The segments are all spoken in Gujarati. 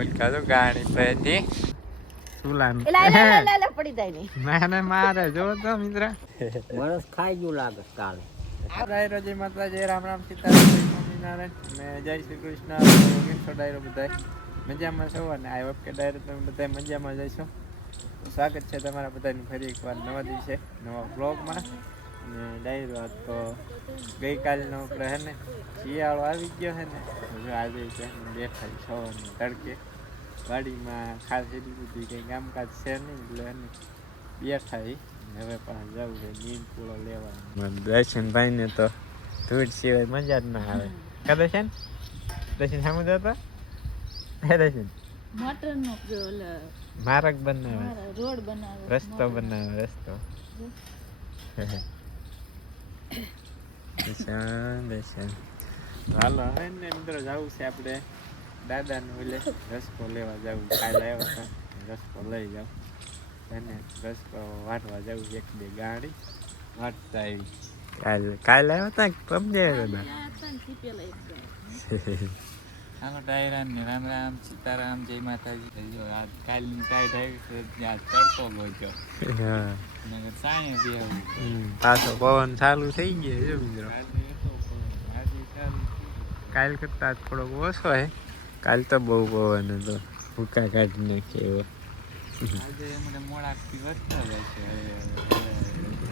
ઓલકા તો ગાડી પેતી સુલાન એલા પડી જાય નહીં મને મારે જો તો મિત્ર વરસ ખાઈ ગયું લાગે કાલે. ડાયરો જય માતાજી, રામ રામ, સીતારામ, જય સ્વામિનારાયણ ને જય શ્રી કૃષ્ણ. કેમ છો ડાયરો બધા? મજામાં છો ને? આ વખતે ડાયરો તમે બધા મજામાં જઈશો. સ્વાગત છે તમારા બધાનું ફરી એકવાર નવા દિવસે નવા બ્લોગમાં. ને ડાયરો તો ગઈકાલનો આપણે હે ને શિયાળો આવી ગયો છે ને, હજુ આજે છે બેઠા છો તડકે વાડીમાં. ખાસ એટલી બધી કંઈ કામકાજ છે નહીં એટલે એને બેઠા હવે પણ જવું છે નીંદ પૂળો લેવા. દર્શનભાઈ ને તો ધૂળ સિવાય મજા જ ના આવે. કદે છે ને દર્શન સામુ જતો દર્શન મટરનો માર્ગ બનાવે, રોડ બનાવે, રસ્તો બનાવે, રસ્તો દર્શન હાલો હવે ને મિત્રો જવું છે આપણે દાદાને ઓલે રસકો લેવા જવું. કાલે આવ્યો હતો રસકો લઈ જાવ અને રસકો વાટવા જવું. એક બે ગાડી વાટતા આવી. કાલે આવ્યો હતા પમજે દાદા. હાલો ડાયરાન ને રામ રામ, સીતારામ, જય માતાજી. જો આ કાલની ટાઈટ આવી છે ત્યાં તડકો ગોજો. હા નગર સાંજે બી આવું પાછો પવન ચાલુ થઈ ગયો જો મિત્રો. કાલ કરતા થોડોક ઓછો હોય. કાલ તો બહુ પવન હતો, ભૂકા કાઢી નાખે એવો.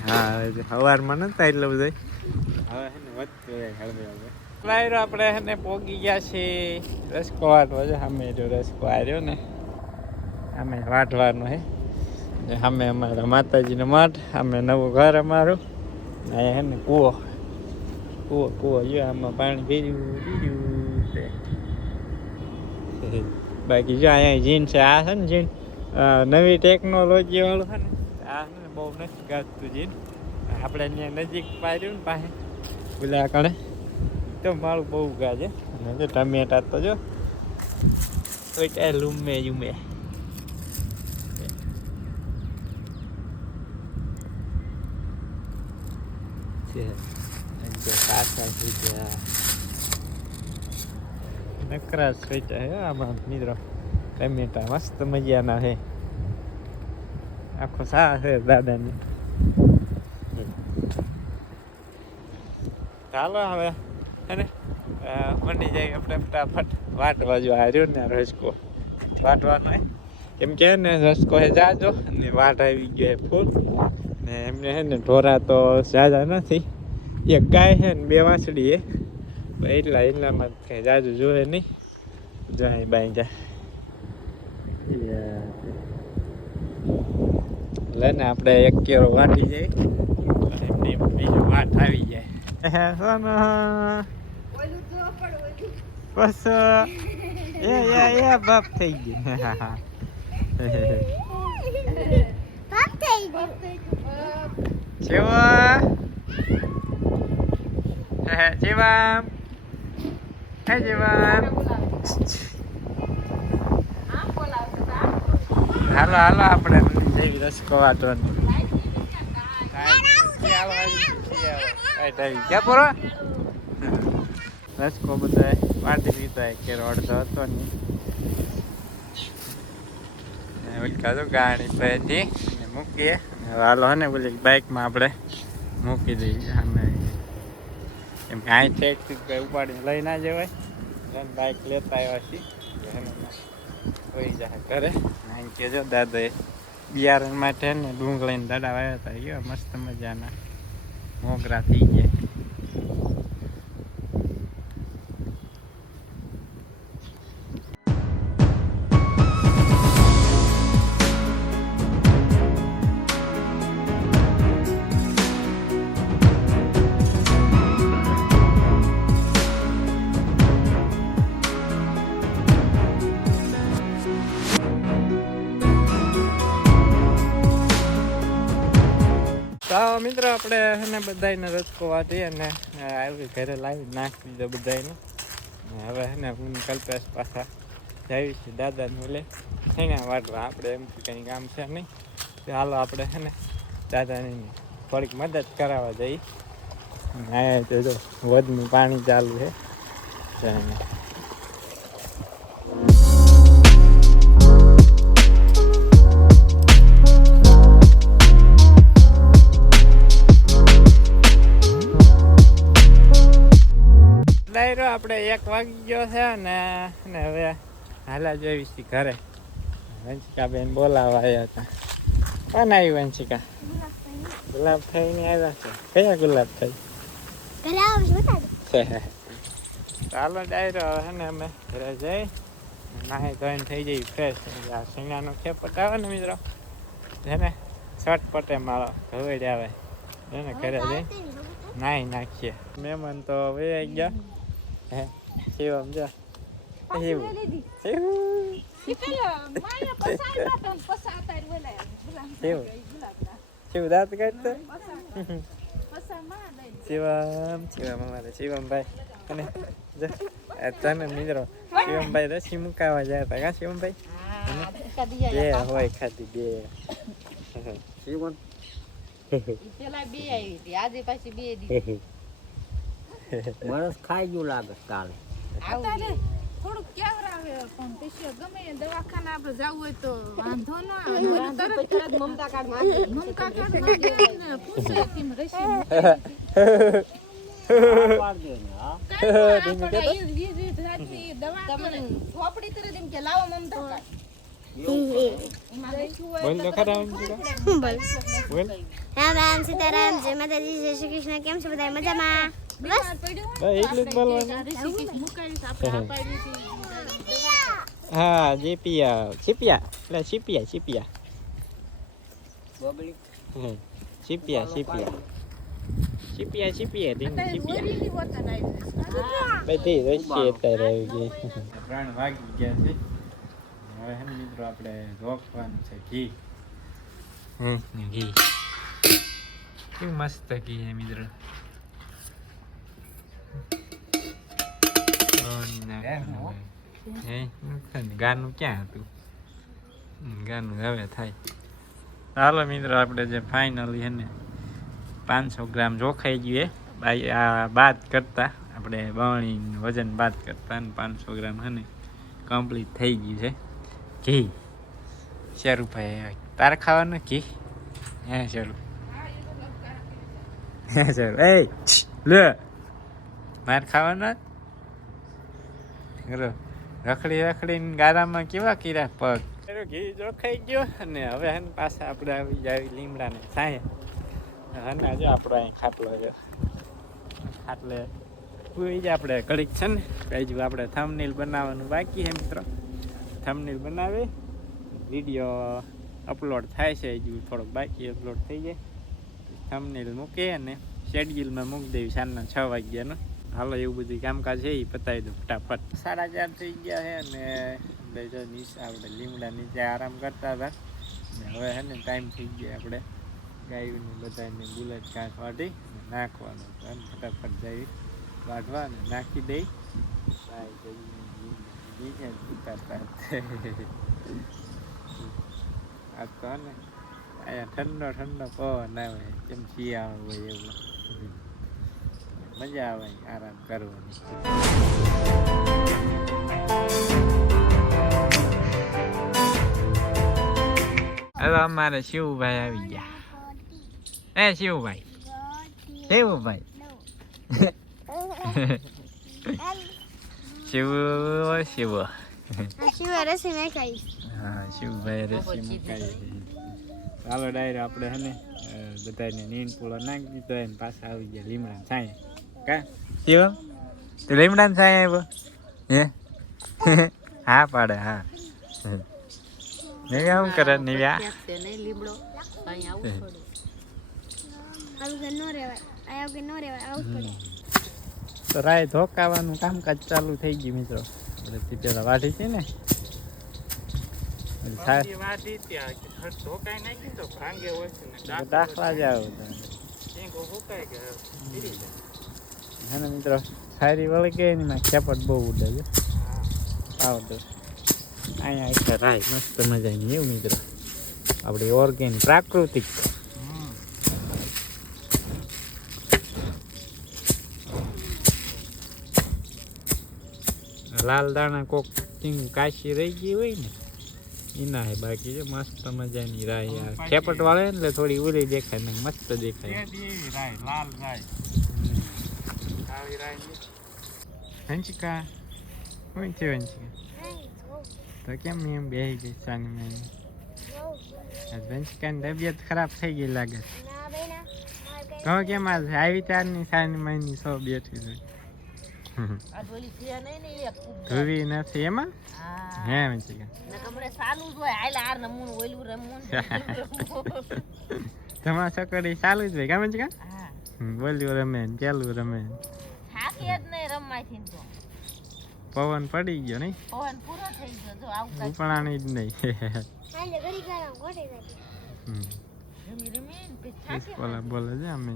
હા સવારમાં નતા એટલે બધા હવે એને વધતું જાય હળવે હળવે. લાયરો આપણે એને પોગી ગયા છીએ રસકો વાટવા. જો સામે જો રસકો આવ્યો ને અમે વાટવાનો હે. સામે અમારા માતાજીનો મઠ, અમે નવું ઘર અમારું. અહીંયા હે ને કૂવો કૂવો કૂવો જો આમાં પાણી ભીર્યું છે. બાકી જો અહીંયા જીન છે. આ છે ને જીન નવી ટેકનોલોજી વાળું છે ને. આ ને બહુ નથી ગાજતું જીન. આપણે અહીંયા નજીક પાડ્યું ને પાસે પેલા કણે તો મારું બહુ ગાજે. અને જો ટમેટા તો જો કોઈ કાંઈ લૂમે યુમે કાચા સ્વીટા નકરા સ્વીટા હે આમાં મિત્રો. ટમેટા મસ્ત મજાના છે. આખો સા છે દાદાની. ચાલો હવે હે મંડી જાય આપણે ફટાફટ વાટવા. જો હાર્યો ને રસકો વાટવાનો હે. કેમ કે ને રસકો હે જાજો અને વાટ આવી ગયો હે ફૂલ. ને એમને હે ને ઢોરા તો જાજા નથી. એક ગાય છે ને બે વાંસળી હે. એટલામાં કંઈ જાજુ જોવે નહીં. જાય બાઈ જા લઈને આપણે એક કેરો વાટી જાય એમની બીજો વાટ આવી જાય. બસ એ બાપ થઈ ગયો. જેવા જેવા હે જેવા. હાલો હાલો આપણે જેવી રસકો વાટવાની. ક્યાં પૂરો રસકો બધા વાટી લીધા. કેરો અડધો હતો ને ઓલકા તો ગાડી પેથી મૂકીએ. હાલો હે ને બોલી બાઇકમાં આપણે મૂકી દઈએ. અમે એમ કે અહીં ઠેકથી કંઈ ઉપાડીને લઈ ના જવાય. બાઇક લેતા આવ્યા છીએ હોઈ જાય ઘરે. અહીં કે જો દાદાએ બિયારણ માટે ને ડુંગળીને દડા વાવ્યા હતા. ગયો મસ્ત મજાના મોગરા થઈ ગયા. તો મિત્રો આપણે એને બધાને રસકો વાટી અને આવી ઘરે લાવી નાખી દીધો બધાને. હવે એને હું કલ્પેશ પાછા જઈએ છીએ દાદાને ઓલે થઈને વાટવા. આપણે એમ કંઈ કામ છે નહીં. હાલો આપણે છે ને દાદાની થોડીક મદદ કરાવવા જઈએ. અહીંયા તો જો વધનું પાણી ચાલુ છે. વાગી ગયો છે ને હવે હાલા જોઈશ ઘરે. વંશિકા બેન બોલાવા આવ્યા હતા. કોણ આવ્યું વંશિકા? ગુલાબ થઈને આવ્યા છે. કયા ગુલાબ થઈ? ચાલો ડાયરો હે ને અમે ઘરે જઈ નાહી ધોઈને થઈ જઈ ફ્રેશ. આ શિંગાનો ખેપટ આવે ને મિત્રો જેને છટપટે મારો ઘવડ આવે એને ઘરે જઈ નાહી નાખીએ. મહેમાન તો વહી ગયા. હે શિવમ જો શિવ દાંત કાઢતો શિવમ અમારે શિવમભાઈ અને તને મિત્રો શિવમભાઈ રસી મુકાવા ગયા હતા. કા શિવમભાઈ બે હોય ખાધી બે શિવન વરસ ખાઈ ગયું લાગે કાલે. થોડુંક કેવરાવે પણ પછી ગમે એ દવાખાને આપણે જવું હોય તો વાંધો ન આવે. તરત મમતા કાર્ડ માંગે ને પૂછે કે રસી રામ રામ સીતારામ જય માતાજી જય શ્રી કૃષ્ણ. કેમ છો બધા મજામાં? હા જીપિયા છીપિયા એટલે છીપિયા છીપિયા બબલી છીપિયા છીપિયા છીપિયા છીપિયા બધી રસી અત્યારે આવી ગઈ. 3 વાગી ગયા છે. હવે હે મિત્રો આપણે રોકવાનું છે ઘી. ઘી કેવું મસ્ત ઘી હે મિત્રો. ગાનું ક્યાં હતું? ગાનું હવે થાય. ચાલો મિત્રો આપણે જે ફાઇનલી છે ને 500 ગ્રામ જોખાઈ ગયું ભાઈ. આ બાદ કરતા આપણે બવણી વજન બાદ કરતા ને 500 ગ્રામ છે ને કમ્પ્લીટ થઈ ગયું છે ઘી. શેરુભાઈ તારે ખાવાનું ઘી? હે શેરુ હે શેરુ એ લે મારે ખાવાનું રખડી રખડીને ગારામાં કેવા કીરા પગ. ઘી જોખાઈ ગયો અને હવે હે પાછા આપણે આવી જાય લીમડાને છાંય. અને જો આપણો અહીં ખાટલો રહ્યો. ખાટલે પૂરી જ આપણે ઘડીક છે ને કઈ આપણે થંબનેલ બનાવવાનું બાકી છે મિત્રો. થંબનેલ બનાવી વિડીયો અપલોડ થાય છે હજુ થોડોક બાકી. અપલોડ થઈ જાય થંબનેલ મૂકીએ અને શેડ્યુલમાં મૂકી દેવી સાંજના 6 વાગ્યાનું. હાલો એવું બધું કામકાજ છે એ પતાવી દઉં ફટાફટ. 4:30 થઈ ગયા છે અને આપણે જો નીચે આપણે લીમડા નીચે આરામ કરતા હતા. હવે છે ને ટાઈમ થઈ ગયો આપણે ગાયોને બધાને બુલેટ ઘાસ વાટી નાખવાનું. ફટાફટ જઈ વાઢવા ને નાખી દઈ. આ તો ને અહીંયા ઠંડો ઠંડો પવન આવે કેમ શિયાળો હોય એવું. મજા આવે આરામ કરવાની. હવે અમારે શિવભાઈ આવી ગયા. એ શિવભાઈ શિવભાઈ શિવ શિવ શિવ રસી મેં ખાઈ. હા શિવભાઈ રસી મુકાઈ. ચાલો ડાયરો આપણે હે ને બધાને નીંદ પૂળો નાખી દીધો એને પાછા આવી ગયા લીમડા છાંય. કા શિવ તો લીમડા ને છાંય આવ્યો હે? હા પાડે હા. નહીં આવું કરે નિવ્યા. તો રાય ધોકાવાનું કામકાજ ચાલુ થઈ ગયું મિત્રો. બધી પેલા વાઢી છે ને દાખલા જાવ હે ને મિત્રો. સારી વળી ગઈ ને ખેપટ બહુ ઉડે છે પાવડર. અહીંયા એક રાય મસ્ત મજાની એવું મિત્રો આપણી ઓર્ગેનિક પ્રાકૃતિક. લાલ દાણા કોક કાશી રહી ગઈ હોય ને એના હે. બાકી છે મસ્ત મજાની રાય. ખેપટ વાળે એટલે થોડી ઉરી દેખાય ને મસ્ત દેખાય. લાલ રાય કાળી રાય હંચિકા હું થયું વંશિકા? તો કેમ એમ બેહી ગઈ સાની માની? આજ વંશિકાની તબિયત ખરાબ થઈ ગઈ લાગે. તો કેમ આજ આવી તારની સાની માની સો બેઠી છે? ધોવી નથી એમાં? હે વંશિકા? તમારા છોકરી ચાલુ જ હોય કા વંશિકા? બોલ્યું રમે ને ચાલુ રમે ને. પવન પડી ગયો નહીં? ઉપણાની જ નહીં. બોલા બોલે છે અમે.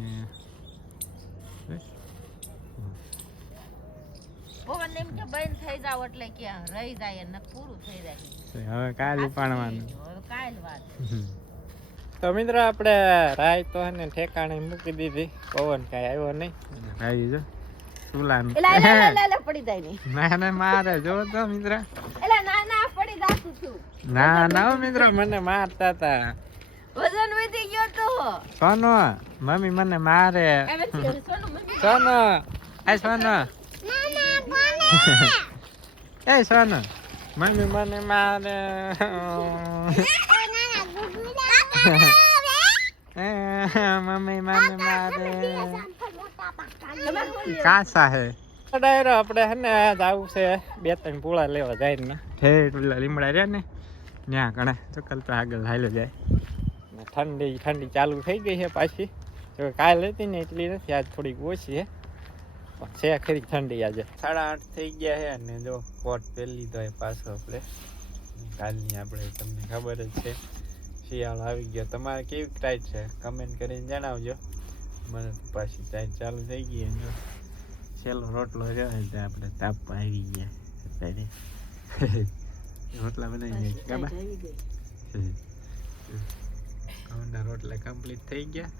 હવે કાલ ઉપાડવાનું. તો મિત્રો આપણે રાય તો ને ઠેકાણે મૂકી દીધી. પવન કઈ આવ્યો નહીં. રાઈ જો ચૂલાનું ના ના મારે જો તો મિત્ર. ના ના મિત્ર મને મારતા હતા. વજન વધી ગયો તો સોનો મમ્મી મને મારે. સોનો એ સોનો એ સોનો મમ્મી મને મારે. મમ્મી મને મારે. કાસા હે ડાયરો આપણે હે ને આવું છે 2-3 પૂળા લેવા જાય ને ઠેઠ પેલા લીમડા રહ્યા ને ત્યાં ઘણા ચકલ તો આગળ હાલ્યો જાય. ઠંડી ચાલુ થઈ ગઈ છે પાછી. જો કાલ હતી ને એટલી નથી, આજ થોડીક ઓછી છે પણ છે ખરી ઠંડી. આજે 8:30 થઈ ગયા છે અને જો કોટ પહેરી લીધો એ પાછો આપણે. કાલની આપણે તમને ખબર જ છે શિયાળો આવી ગયો. તમારે કેવી ટાઈટ છે કમેન્ટ કરીને જણાવજો. મને તો પાછી ટાઈટ ચાલુ થઈ ગઈ. જો છેલ્લો રોટલો રહ્યો ને ત્યાં આપણે તાપવા આવી ગયા અત્યારે. રોટલા બનાવી ગયા ઘઉંના રોટલા કમ્પ્લીટ થઈ ગયા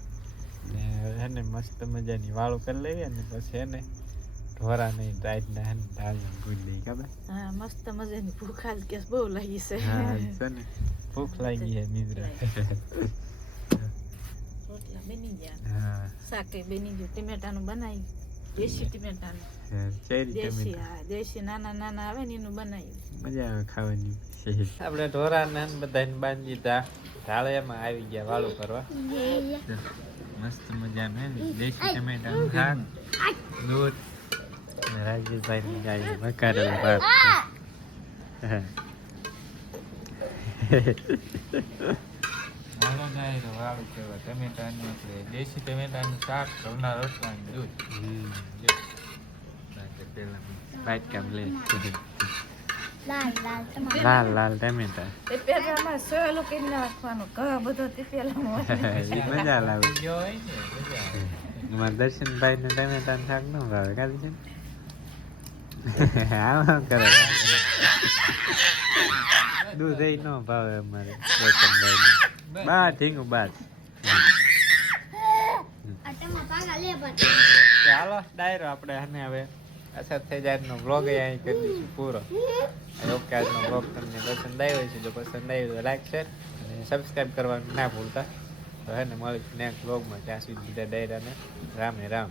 ને એને મસ્ત મજાની વાળું કરી લેવી અને પછી એને ઢોરા નહીં ટાઈટ ને એને ઢાળીને ગુંદ દઈ ખબર. હા મસ્ત મજાની ભૂખ આજ કેસ બહુ લાગી છે. હા છે ને ભૂખ લાગી છે મિત્ર. રોટલા બની ગયા. હા શાક બની ગયું. ટમેટાનું બનાવ્યું દેશી ટમેટાનું. ચેરી દેશી ટમેટા હા દેશી નાના નાના આવે ને એનું બનાવ્યું. મજા આવે ખાવાની. આપણે ઢોરા ને બધાને બાંધી દીધા. ઢાળિયામાં આવી ગયા વાળું કરવા. મસ્ત મજાનું હે ને દેશી ટમેટાનું શાક દૂધ અને રાજેશભાઈ ની ગાય વઘારેલો ભાત. વાળું કરવા ટમેટાનું આપણે દેશી ટમેટાનું શાક ઘઉંના રોટલાનું દૂધ. પેલા લે લાલ લાલ ટમેટા. તે પેલામાં સોયલો કરી નાખવાનું ઘા બધો તે પેલામાં મજા લાવે. એમાં દર્શનભાઈ ને ટમેટાનું શાક ન ભાવે કાઢી છે. આમાં કરે દૂધ એ ન ભાવે અમારે દર્શનભાઈ. બા ઠીક બાદ ચાલો ડાયરો આપણે હને હવે અસર થઈ જાય નો વ્લોગ અહીં કરી દઈશું પૂરો. ઓકે આજનો વ્લોગ તમને પસંદ આવ્યો છે. જો પસંદ આવ્યો તો લાઈક શેર અને સબસ્ક્રાઈબ કરવાનું ના ભૂલતા. તો હે ને મળીશું નેક્સ્ટ વ્લોગમાં. ત્યાં સુધી બીજા ડાયરાને રામે રામ.